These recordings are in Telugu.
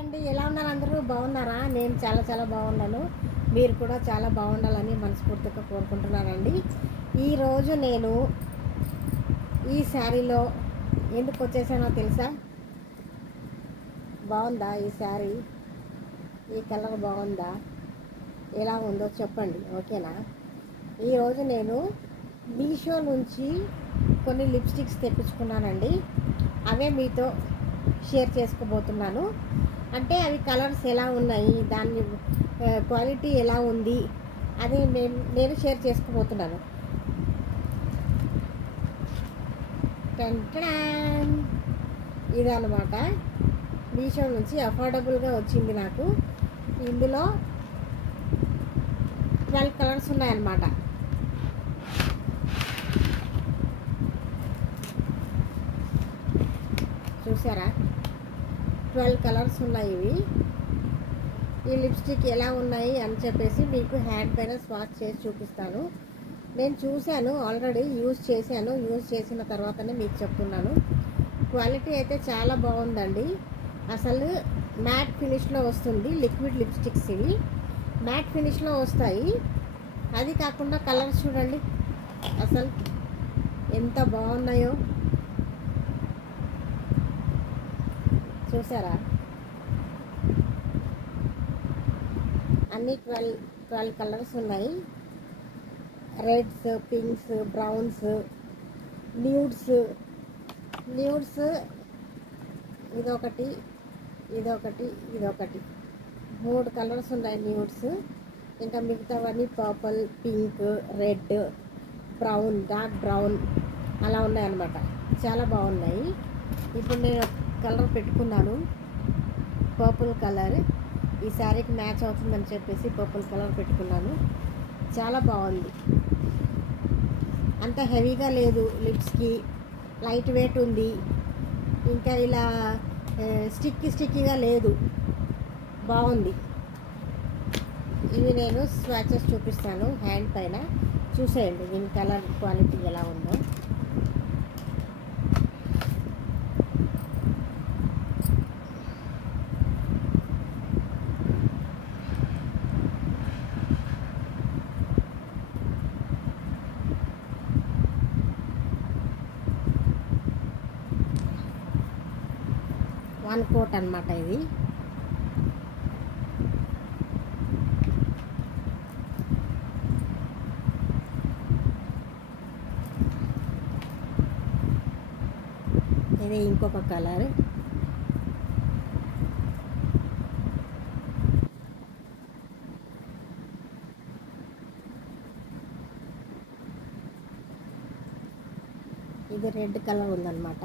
అండి, ఎలా ఉన్నారు? అందరూ బాగున్నారా? నేను చాలా చాలా బాగున్నాను. మీరు కూడా చాలా బాగుండాలని మనస్ఫూర్తిగా కోరుకుంటున్నానండి. ఈరోజు నేను ఈ శారీలో ఎందుకు వచ్చేసానో తెలుసా? బాగుందా ఈ శారీ? ఈ కలర్ బాగుందా? ఎలా ఉందో చెప్పండి, ఓకేనా? ఈరోజు నేను మీషో నుంచి కొన్ని లిప్స్టిక్స్ తెప్పించుకున్నానండి. అవే మీతో షేర్ చేసుకోబోతున్నాను. అంటే అవి కలర్స్ ఎలా ఉన్నాయి, దాని క్వాలిటీ ఎలా ఉంది అది నేను షేర్ చేసుకోబోతున్నాను. టెన్ ఇదన్నమాట. మీషో నుంచి అఫోర్డబుల్గా వచ్చింది నాకు. ఇందులో 12 కలర్స్ ఉన్నాయన్నమాట. చూసారా? 12 కలర్స్ ఉన్నాయి. ఇవి ఈ లిప్స్టిక్ ఎలా ఉన్నాయి అని చెప్పేసి మీకు హ్యాండ్ పైన స్వాచ్ చేసి చూపిస్తాను. నేను చూశాను, ఆల్రెడీ యూజ్ చేశాను. యూజ్ చేసిన తర్వాతనే మీకు చెప్తున్నాను. క్వాలిటీ అయితే చాలా బాగుందండి. అసలు మ్యాట్ ఫినిష్లో వస్తుంది. లిక్విడ్ లిప్స్టిక్స్ ఇవి మ్యాట్ ఫినిష్లో వస్తాయి. అది కాకుండా కలర్స్ చూడండి అసలు ఎంత బాగున్నాయో. చూసారా? అన్ని 12 కలర్స్ ఉన్నాయి. రెడ్స్, పింక్స్, బ్రౌన్స్, న్యూడ్స్ ఇదొకటి, ఇదొకటి, ఇదొకటి, 3 కలర్స్ ఉన్నాయి న్యూడ్స్. ఇంకా మిగతావన్నీ purple, pink, red, brown, dark brown అలా ఉన్నాయన్నమాట. చాలా బాగున్నాయి. ఇప్పుడు నేను కలర్ పెట్టుకున్నాను, పర్పుల్ కలర్. ఈ శారీకి మ్యాచ్ అవుతుందని చెప్పేసి పర్పుల్ కలర్ పెట్టుకున్నాను. చాలా బాగుంది. అంత హెవీగా లేదు, లిప్స్కి లైట్ వెయిట్ ఉంది. ఇంకా ఇలా స్టిక్కీగా లేదు, బాగుంది. ఇవి నేను స్వాచెస్ చూపిస్తాను హ్యాండ్ పైన, చూసేయండి దీని కలర్ క్వాలిటీ ఎలా ఉందో. వన్ కోట్ అన్నమాట ఇది. ఇది ఇంకొక కలర్. ఇది రెడ్ కలర్ ఉందన్నమాట.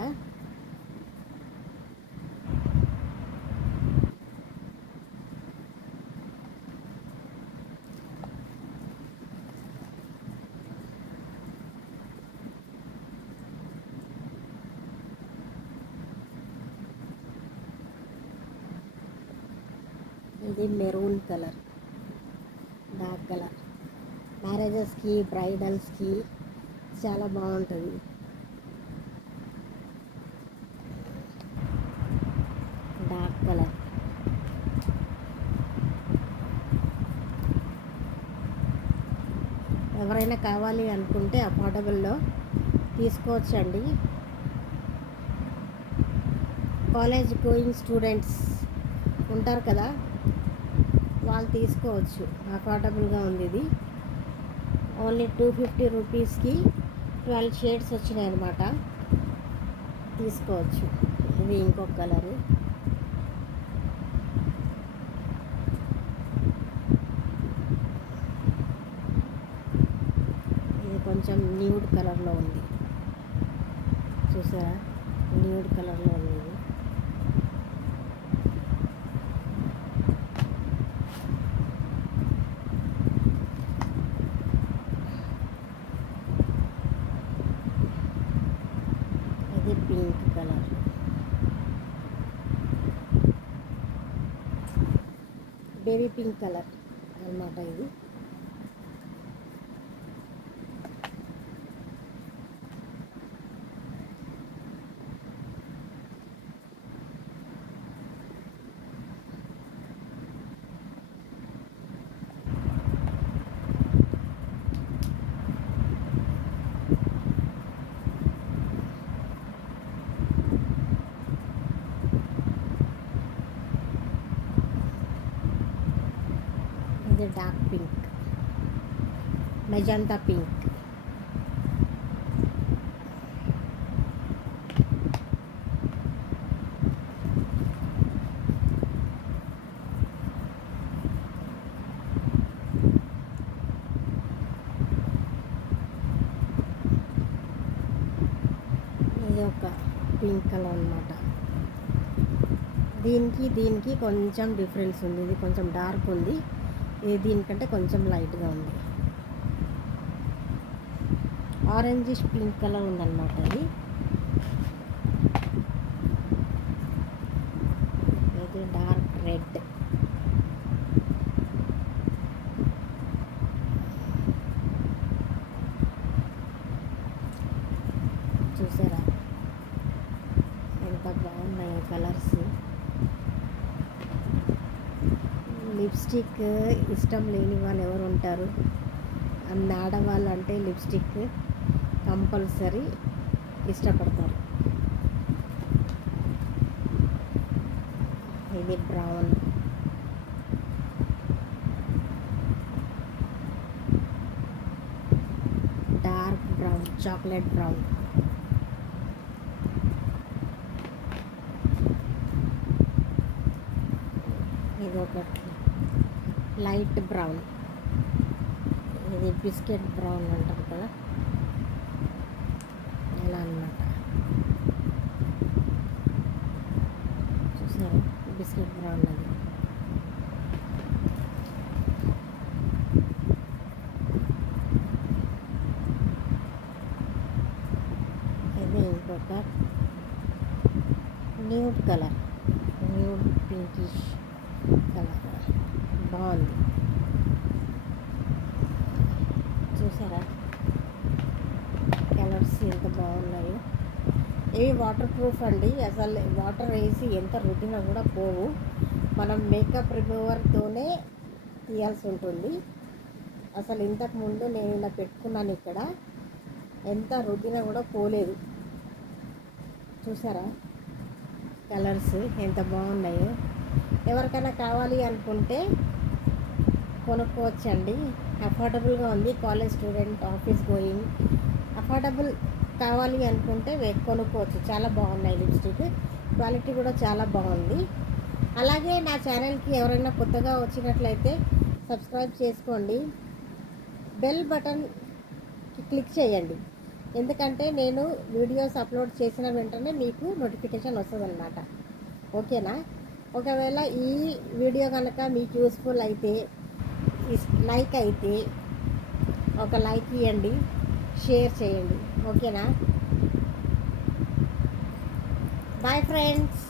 ఇది మెరూన్ కలర్, డార్క్ కలర్. మ్యారేజెస్కి, బ్రైడల్స్కి చాలా బాగుంటుంది. Dark colour. ఎవరైనా కావాలి అనుకుంటే అఫోర్డబుల్లో తీసుకోవచ్చండి. కాలేజ్ గోయింగ్ స్టూడెంట్స్ ఉంటారు కదా, వాళ్ళు తీసుకోవచ్చు. అఫోర్డబుల్గా ఉంది ఇది. ఓన్లీ 250 రూపీస్కి 12 షేడ్స్ వచ్చినాయి అన్నమాట. తీసుకోవచ్చు. ఇది ఇంకొక కలరు. ఇది కొంచెం న్యూడ్ కలర్లో ఉంది. చూసారా? న్యూడ్ కలర్లో ఉంది ఇది. ఇది pink colour. Baby pink colour అన్నమాట ఇది. ఇది డార్క్ పింక్, మెజంతా పింక్. ఇది ఒక పింక్ కలర్ అన్నమాట. దీనికి కొంచెం డిఫరెన్స్ ఉంది. ఇది కొంచెం డార్క్ ఉంది, ఇది దీనికంటే కొంచెం లైట్గా ఉంది. ఆరెంజిష్ పింక్ కలర్ ఉందన్నమాట. ఇది డార్క్ రెడ్. చూసారా ఎంత బాగున్నాయి కలర్స్. లిప్స్టిక్ ఇష్టం లేని వాళ్ళు ఎవరు ఉంటారు? ఆడవాళ్ళు అంటే లిప్స్టిక్ కంపల్సరీ ఇష్టపడతారు. ఇది brown, dark brown, chocolate brown. ఇది ఒకటి లైట్ బ్రౌన్, ఇది బిస్కెట్ బ్రౌన్ అంటాం కదా, ఎలా అన్నమాట. చూసారా బిస్కెట్ బ్రౌన్ అది. ఇది ఇంకొక nude colour, nude pinkish colour, బాగుంది. చూసారా కలర్స్ ఎంత బాగున్నాయో. ఇవి వాటర్ ప్రూఫ్ అండి. అసలు వాటర్ వేసి ఎంత రుద్దినా కూడా పోవు. మనం మేకప్ రిమూవర్తోనే తీయాల్సి ఉంటుంది. అసలు ఇంతకుముందు నేను ఇలా పెట్టుకున్నాను ఇక్కడ, ఎంత రుద్దినా కూడా పోలేదు. చూసారా కలర్స్ ఎంత బాగున్నాయో. ఎవరికైనా కావాలి అనుకుంటే కొనుక్కోవచ్చండి. అఫోర్డబుల్గా ఉంది. College student, office going, affordable కావాలి అనుకుంటే కొనుక్కోవచ్చు. చాలా బాగున్నాయి లిప్స్టిక్, క్వాలిటీ కూడా చాలా బాగుంది. అలాగే నా ఛానల్కి ఎవరైనా కొత్తగా వచ్చినట్లయితే సబ్స్క్రైబ్ చేసుకోండి. బెల్ బటన్ క్లిక్ చేయండి, ఎందుకంటే నేను వీడియోస్ అప్లోడ్ చేసిన వెంటనే మీకు నోటిఫికేషన్ వస్తుందన్నమాట. ఓకేనా? ఒకవేళ ఈ వీడియో కనుక మీకు యూస్ఫుల్ అయితే, లైక్ అయితే ఒక లైక్ ఇవ్వండి, షేర్ చేయండి. ఓకేనా? Bye friends.